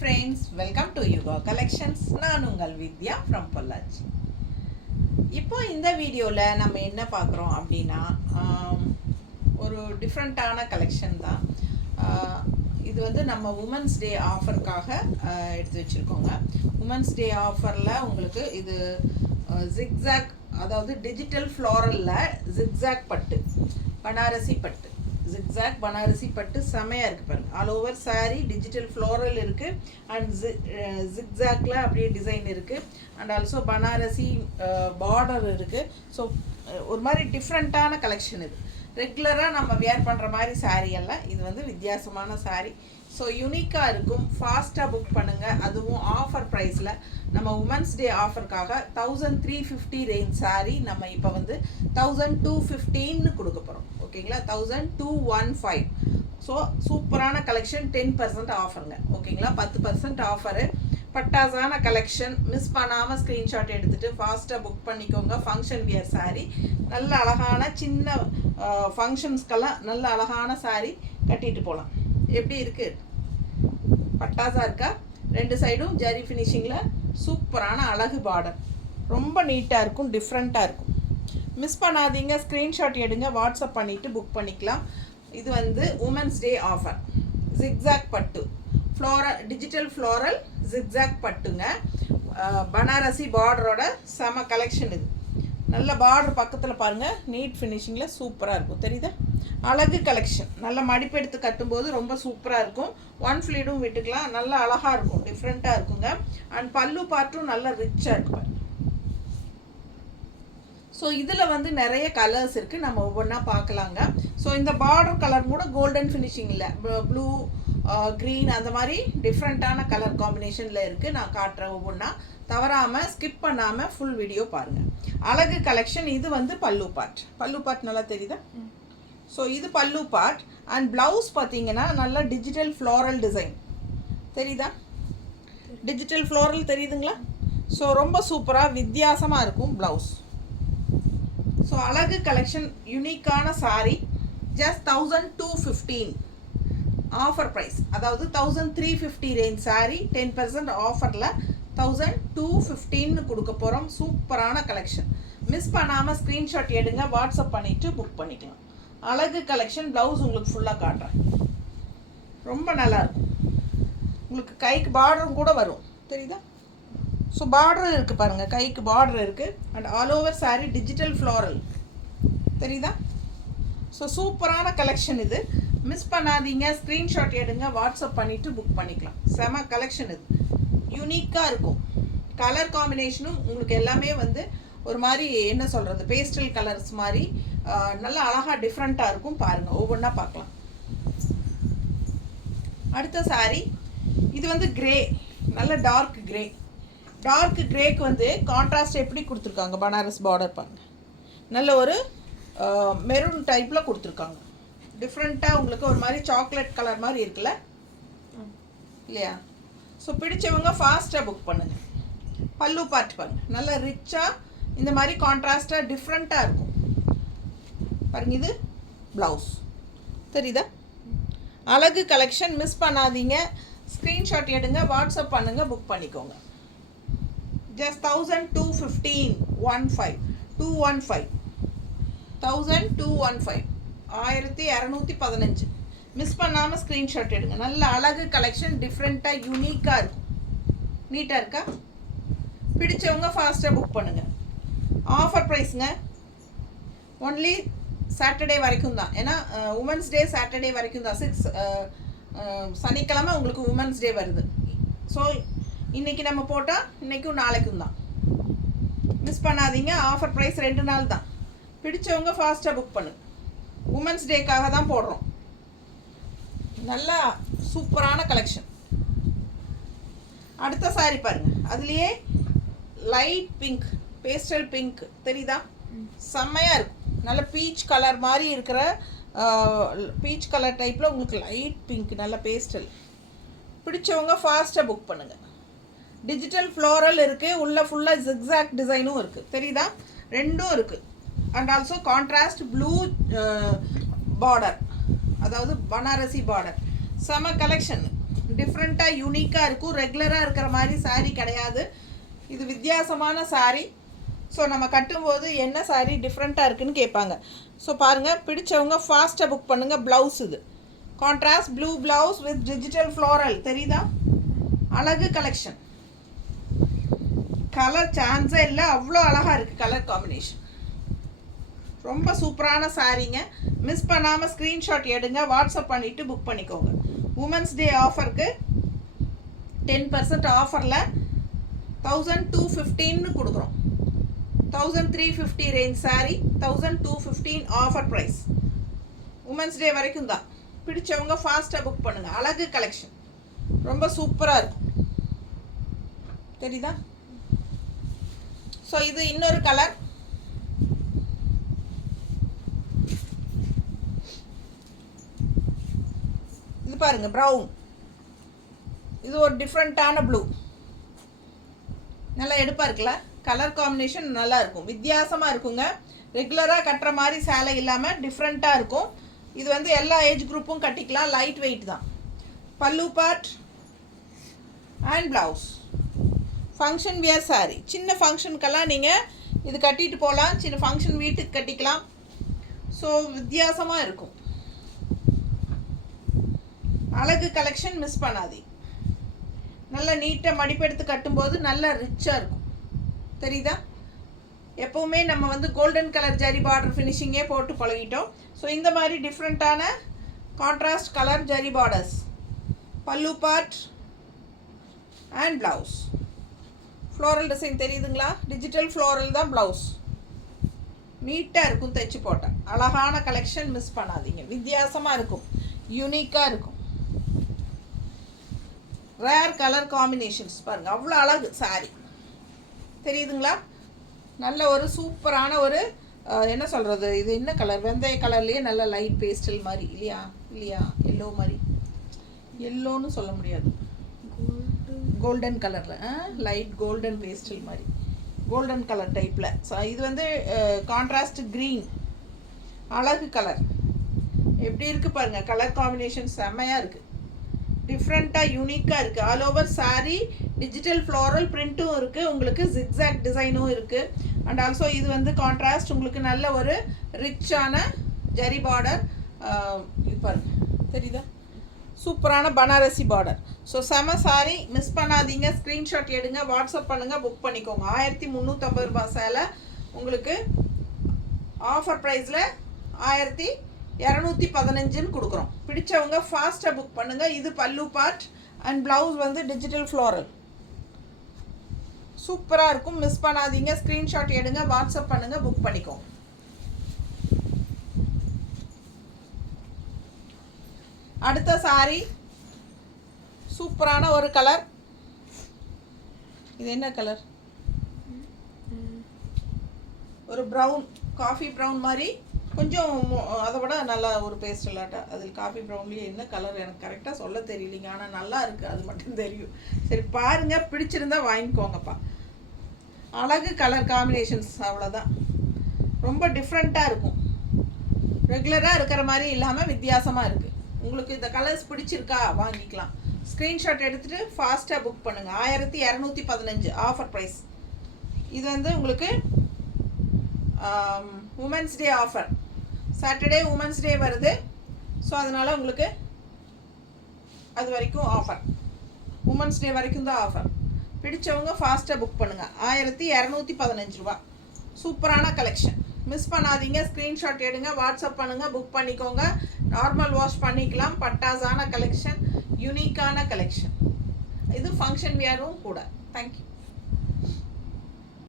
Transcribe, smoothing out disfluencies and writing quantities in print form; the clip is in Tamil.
friends, welcome to Yuga Collections. நான் உங்கள் வித்யா from பொள்ளாச்சி. இப்போ இந்த வீடியோவில் நம்ம என்ன பார்க்குறோம் அப்படின்னா ஒரு டிஃப்ரெண்ட்டான கலெக்ஷன் தான். இது வந்து நம்ம உமன்ஸ் டே ஆஃபருக்காக எடுத்து வச்சுருக்கோங்க. உமன்ஸ் டே ஆஃபரில் உங்களுக்கு இது ஜிக்ஸாக், அதாவது டிஜிட்டல் ஃப்ளோரலில் ஜிக்ஸாக் பட்டு, பனாரசி பட்டு, ஜிக்ஸாக் பனாரசி பட்டு செமையாக இருக்குது பாருங்கள். All over sari digital floral இருக்குது அண்ட் ஜிக்ஸாக்ல அப்படியே டிசைன் இருக்குது அண்ட் ஆல்சோ பனாரசி பார்டர் இருக்குது. ஸோ ஒரு மாதிரி டிஃப்ரெண்ட்டான கலெக்ஷன் இது. ரெகுலராக நம்ம வியர் பண்ணுற மாதிரி சாரீ எல்லாம் இது வந்து வித்தியாசமான சாரீ. ஸோ யூனிக்காக இருக்கும். ஃபாஸ்ட்டாக புக் பண்ணுங்கள். அதுவும் ஆஃபர் ப்ரைஸில் நம்ம உமன்ஸ் டே ஆஃபருக்காக 1350 ரேஞ்ச் சாரீ நம்ம இப்போ வந்து 1215 கொடுக்க போகிறோம். ஓகேங்களா, 1215. ஸோ சூப்பரான கலெக்ஷன், 10% ஆஃபருங்க. ஓகேங்களா, 10% ஆஃபரு. பட்டாசான கலெக்ஷன். மிஸ் பண்ணாமல் ஸ்க்ரீன்ஷாட் எடுத்துகிட்டு ஃபாஸ்ட்டாக புக் பண்ணிக்கோங்க. ஃபங்க்ஷன் வியர் சாரீ, நல்ல அழகான சின்ன ஃபங்க்ஷன்ஸ்க்கெல்லாம் நல்ல அழகான சாரீ கட்டிட்டு போகலாம். எப்படி இருக்குது? பட்டாசா இருக்கா? ரெண்டு சைடும் ஜரி ஃபினிஷிங்கில் சூப்பரான அழகு பார்டர், ரொம்ப நீட்டாக இருக்கும், டிஃப்ரெண்ட்டாக இருக்கும். மிஸ் பண்ணாதீங்க, ஸ்க்ரீன்ஷாட் எடுங்க, வாட்ஸ்அப் பண்ணிவிட்டு புக் பண்ணிக்கலாம். இது வந்து உமன்ஸ் டே ஆஃபர். ஜிக்ஸாக் பட்டு ஃப்ளோரல், டிஜிட்டல் ஃப்ளோரல் ஜிக்ஸாக் பட்டுங்க. பனாரசி பார்டரோட செம கலெக்ஷன் இது. நல்ல பார்டர் பக்கத்தில் பாருங்கள், நீட் ஃபினிஷிங்கில் சூப்பராக இருக்கும். தெரியுதா? அழகு கலெக்ஷன். நல்ல மடிப்பு எடுத்து கட்டும்போது ரொம்ப சூப்பராக இருக்கும். ஒன் ஃப்ளீடும் விட்டுக்கலாம். நல்லா அழகாக இருக்கும், டிஃப்ரெண்ட்டாக இருக்குங்க. அண்ட் பல்லு பார்ட்டும் நல்லா ரிச்சாக இருக்கும். ஸோ இதில் வந்து நிறைய கலர்ஸ் இருக்குது, நம்ம ஒவ்வொன்றா பார்க்கலாங்க. ஸோ இந்த பார்டர் கலர் கூட கோல்டன் ஃபினிஷிங் இல்லை, ப்ளூ, க்ரீன், அந்த மாதிரி டிஃப்ரெண்ட்டான கலர் காம்பினேஷனில் இருக்குது. நான் காட்டுறேன் ஒவ்வொன்றா. தவறாமல் ஸ்கிப் பண்ணாமல் ஃபுல் வீடியோ பாருங்கள். அழகு கலெக்ஷன். இது வந்து பல்லு பார்ட். பல்லு பார்ட் நல்லா தெரியுதா? ஸோ இது பல்லு பார்ட். அண்ட் ப்ளவுஸ் பார்த்தீங்கன்னா நல்லா டிஜிட்டல் ஃப்ளோரல் டிசைன் தெரியுதா? டிஜிட்டல் ஃப்ளோரல் தெரியுதுங்களா? ஸோ ரொம்ப சூப்பராக வித்தியாசமாக இருக்கும் ப்ளவுஸ். ஸோ அழகு கலெக்ஷன், யூனிக்கான சாரீ. Just 1215 offer price. அதாவது 1350 ரேஞ்ச் சாரீ 10% ஆஃபரில் 1215 கொடுக்க போகிறோம். சூப்பரான கலெக்ஷன். மிஸ் பண்ணாமல் ஸ்க்ரீன்ஷாட் எடுங்க, வாட்ஸ்அப் பண்ணிவிட்டு புக் பண்ணிக்கலாம். அழகு கலெக்ஷன். ப்ளவுஸ் உங்களுக்கு ஃபுல்லாக காட்டுறேன். ரொம்ப நல்லாயிருக்கும். உங்களுக்கு கைக்கு பார்டரும் கூட வரும், தெரியுதா? ஸோ பார்டர் இருக்குது பாருங்கள், கைக்கு பார்டர் இருக்குது. And all over sari digital floral தெரியுதா? ஸோ சூப்பரான கலெக்ஷன் இது. மிஸ் பண்ணாதீங்க, ஸ்க்ரீன்ஷாட் எடுங்க, வாட்ஸ்அப் பண்ணிவிட்டு புக் பண்ணிக்கலாம். செம கலெக்ஷன் இது. யூனிக்காக இருக்கும். கலர் காம்பினேஷனும் உங்களுக்கு எல்லாமே வந்து ஒரு மாதிரி என்ன சொல்கிறது, பேஸ்டல் கலர்ஸ் மாதிரி நல்லா அழகாக டிஃப்ரெண்ட்டாக இருக்கும். பாருங்கள், ஒவ்வொன்றா பார்க்கலாம். அடுத்த சாரீ இது வந்து கிரே, நல்ல டார்க் கிரே. டார்க் கிரேக்கு வந்து கான்ட்ராஸ்ட் எப்படி கொடுத்துருக்காங்க, பனாரஸ் பார்டர் பாருங்கள். நல்ல ஒரு மெரூன் டைப்பில் கொடுத்துருக்காங்க. டிஃப்ரெண்ட்டாக உங்களுக்கு ஒரு மாதிரி சாக்லேட் கலர் மாதிரி இருக்குல்ல, இல்லையா? ஸோ பிடிச்சவங்க ஃபாஸ்ட்டாக புக் பண்ணுங்கள். பல்லு பார்ட் பாருங்கள், நல்லா ரிச்சாக இந்த மாதிரி கான்ட்ராஸ்டாக டிஃப்ரெண்ட்டாக இருக்கும் பாருங்கள். இது ப்ளவுஸ் தெரியுதா? அழகு கலெக்ஷன். மிஸ் பண்ணாதீங்க, ஸ்க்ரீன்ஷாட் எடுங்க, வாட்ஸ்அப் பண்ணுங்கள், புக் பண்ணிக்கோங்க. ஜஸ்ட் 1215 1215 மிஸ் பண்ணாமல் ஸ்க்ரீன்ஷாட் எடுங்க. நல்ல அழகு கலெக்ஷன், டிஃப்ரெண்ட்டாக யூனிக்காக இருக்கும். நீட்டாக இருக்கா? பிடிச்சவங்க ஃபாஸ்ட்டாக புக் பண்ணுங்கள். ஆஃபர் ப்ரைஸுங்க. ஒன்லி சாட்டர்டே வரைக்கும் தான். ஏன்னா உமன்ஸ் டே சாட்டர்டே வரைக்கும் தான். சனிக்கிழமை உங்களுக்கு உமன்ஸ் டே வருது. ஸோ இன்றைக்கி நம்ம போட்டால் இன்றைக்கும் நாளைக்கும் தான். மிஸ் பண்ணாதீங்க. ஆஃபர் ப்ரைஸ் 2 நாள் தான். பிடிச்சவங்க ஃபாஸ்ட்டாக புக் பண்ணுங்க. உமன்ஸ் டேக்காக தான் போடுறோம். நல்லா சூப்பரான கலெக்ஷன். அடுத்த சாரீ பாருங்கள். அதுலேயே லைட் பிங்க், பேஸ்டல் பிங்க் தெரியுதா? செம்மையாக இருக்கும். நல்ல பீச் கலர் மாதிரி இருக்கிற பீச் கலர் டைப்பில் உங்களுக்கு லைட் பிங்க், நல்ல பேஸ்டல். பிடிச்சவங்க ஃபாஸ்ட்டாக புக் பண்ணுங்கள். டிஜிட்டல் ஃப்ளோரல் இருக்குது, உள்ள ஃபுல்லாக ஜிக்ஸாக் டிசைனும் இருக்குது, தெரியுதா? ரெண்டும் இருக்குது. And also contrast blue border, அதாவது பனாரசி பார்டர். செம கலெக்ஷன். டிஃப்ரெண்ட்டாக யூனிக்காக இருக்கும். ரெகுலராக இருக்கிற மாதிரி saree கிடையாது. இது வித்தியாசமான saree. ஸோ நம்ம கட்டும்போது என்ன saree டிஃப்ரெண்ட்டாக இருக்குதுன்னு கேட்பாங்க. ஸோ பாருங்கள், பிடிச்சவங்க ஃபாஸ்ட்டாக புக் பண்ணுங்கள். ப்ளவுஸ் இது contrast blue blouse with digital floral. தெரியுதா? அழகு கலெக்ஷன். கலர் சான்ஸே இல்லை, அவ்வளோ அழகாக இருக்குது கலர் காம்பினேஷன். ரொம்ப சூப்பரான சாரீங்க. மிஸ் பண்ணாமல் ஸ்க்ரீன்ஷாட் எடுங்க, வாட்ஸ்அப் பண்ணிவிட்டு புக் பண்ணிக்கோங்க. உமன்ஸ் டே ஆஃபருக்கு 10% ஆஃபரில் 1215 கொடுக்குறோம். 1350 range sari 1215 offer price. Women's day வரைக்கும் தான். பிடிச்சவங்க ஃபாஸ்ட்டாக புக் பண்ணுங்கள். அழகு கலெக்ஷன் ரொம்ப சூப்பராக இருக்கும். தெரியுதா? ஸோ இது இன்னொரு கலர். இது பாருங்கள், ப்ரௌன். இது ஒரு டிஃப்ரெண்ட்டான ப்ளூ. நல்லா எடுப்பாக இருக்குல்ல? கலர் காம்பினேஷன் நல்லா இருக்கும், வித்தியாசமாக இருக்குங்க. ரெகுலராக கட்டுற மாதிரி சேலை இல்லாமல் டிஃப்ரெண்ட்டாக இருக்கும். இது வந்து எல்லா ஏஜ் குரூப்பும் கட்டிக்கலாம். லைட் வெயிட் தான். பல்லு part and blouse. Function wear sari. சின்ன ஃபங்க்ஷனுக்கெல்லாம் நீங்கள் இது கட்டிட்டு போகலாம். சின்ன ஃபங்க்ஷன் வீட்டுக்கு கட்டிக்கலாம். ஸோ வித்தியாசமாக இருக்கும். அழகு கலெக்ஷன் மிஸ் பண்ணாதீ. நல்லா நீட்டாக மடிப்பெடுத்து கட்டும்போது நல்லா ரிச்சாக இருக்கும். தெரியுதா? எப்போவுமே நம்ம வந்து கோல்டன் கலர் ஜரி பார்டர் ஃபினிஷிங்கே போட்டு பழகிட்டோம். ஸோ இந்த மாதிரி டிஃப்ரெண்ட்டான கான்ட்ராஸ்ட் கலர் ஜரி பார்டர்ஸ். பல்லு part and blouse. Floral design தெரியுதுங்களா? டிஜிட்டல் ஃப்ளோரல் தான் ப்ளவுஸ். நீட்டாக இருக்கும் தைச்சி போட்டேன். அழகான கலெக்ஷன் மிஸ் பண்ணாதீங்க. வித்தியாசமாக இருக்கும், யூனிக்காக இருக்கும். ரேர் கலர் காம்பினேஷன்ஸ் பாருங்கள், அவ்வளோ அழகு சாரீ. தெரியுதுங்களா? நல்ல ஒரு சூப்பரான ஒரு என்ன சொல்கிறது, இது என்ன கலர்? வெந்தய கலர்லேயே நல்ல லைட் பேஸ்டல் மாதிரி இல்லையா? எல்லோ மாதிரி. எல்லோன்னு சொல்ல முடியாது, கோல்டன் கலரில், லைட் கோல்டன் பேஸ்டல் மாதிரி, கோல்டன் கலர் டைப்பில். ஸோ இது வந்து கான்ட்ராஸ்ட் க்ரீன். அழகு கலர். எப்படி இருக்குது பாருங்கள், கலர் காம்பினேஷன் செம்மையாக இருக்குது. டிஃப்ரெண்ட்டாக யூனிக்காக இருக்குது. All over sari digital floral பிரிண்ட்டும் இருக்குது, உங்களுக்கு ஜிக்ஸாக் டிசைனும் இருக்குது. அண்ட் ஆல்சோ இது வந்து கான்ட்ராஸ்ட் உங்களுக்கு நல்ல ஒரு ரிச்சான ஜரி பார்டர். இது பாருங்கள், தெரியுதா? சூப்பரான பனாரசி பார்டர். ஸோ செம சாரீ, மிஸ் பண்ணாதீங்க. ஸ்க்ரீன்ஷாட் எடுங்க, வாட்ஸ்அப் பண்ணுங்கள், புக் பண்ணிக்கோங்க. 1350 ரூபாய் சேலை உங்களுக்கு ஆஃபர் ப்ரைஸில் 1215 கொடுக்குறோம். பிடிச்சவங்க ஃபாஸ்ட்டாக புக் பண்ணுங்கள். இது பல்லு பார்ட் அண்ட் ப்ளவுஸ் வந்து டிஜிட்டல் ஃப்ளோரல். சூப்பராக இருக்கும், மிஸ் பண்ணாதீங்க. ஸ்க்ரீன்ஷாட் எடுங்க, வாட்ஸ்அப் பண்ணுங்கள், புக் பண்ணிக்கோங்க. அடுத்த சாரீ சூப்பரான ஒரு கலர். இது என்ன கலர்? ஒரு ப்ரௌன், காஃபி ப்ரௌன் மாதிரி, கொஞ்சம் அதை விட நல்லா ஒரு பேஸ்டலாட்டா. அதில் காஃபி ப்ரௌன்லேயே என்ன கலர் எனக்கு கரெக்டாக சொல்ல தெரியலிங்க, ஆனால் நல்லா இருக்குது, அது மட்டும் தெரியும். சரி பாருங்கள், பிடிச்சிருந்தா வாங்கிக்கோங்கப்பா. அழகு கலர் காம்பினேஷன்ஸ், அவ்வளோதான். ரொம்ப டிஃப்ரெண்ட்டாக இருக்கும், ரெகுலராக இருக்கிற மாதிரி இல்லாமல் வித்தியாசமாக இருக்குது. உங்களுக்கு இந்த கலர்ஸ் பிடிச்சிருக்கா வாங்கிக்கலாம். ஸ்க்ரீன்ஷாட் எடுத்துகிட்டு ஃபாஸ்ட்டாக புக் பண்ணுங்கள். 1215 ஆஃபர் ப்ரைஸ். இது வந்து உங்களுக்கு women's day offer. Saturday women's day வருது. ஸோ அதனால் உங்களுக்கு அது வரைக்கும் ஆஃபர். உமன்ஸ் டே வரைக்கும் தான் ஆஃபர். பிடிச்சவங்க ஃபாஸ்ட்டாக புக் பண்ணுங்கள். 1215 ரூபா. சூப்பரான கலெக்ஷன், மிஸ் பண்ணாதீங்க. ஸ்க்ரீன்ஷாட் எடுங்க, வாட்ஸ்அப் பண்ணுங்கள், புக் பண்ணிக்கோங்க. நார்மல் வாஷ் பண்ணிக்கலாம். பட்டாஸான கலெக்ஷன், யூனிக்கான கலெக்ஷன். இது ஃபங்க்ஷன் வியரும் கூட. தேங்க்யூ.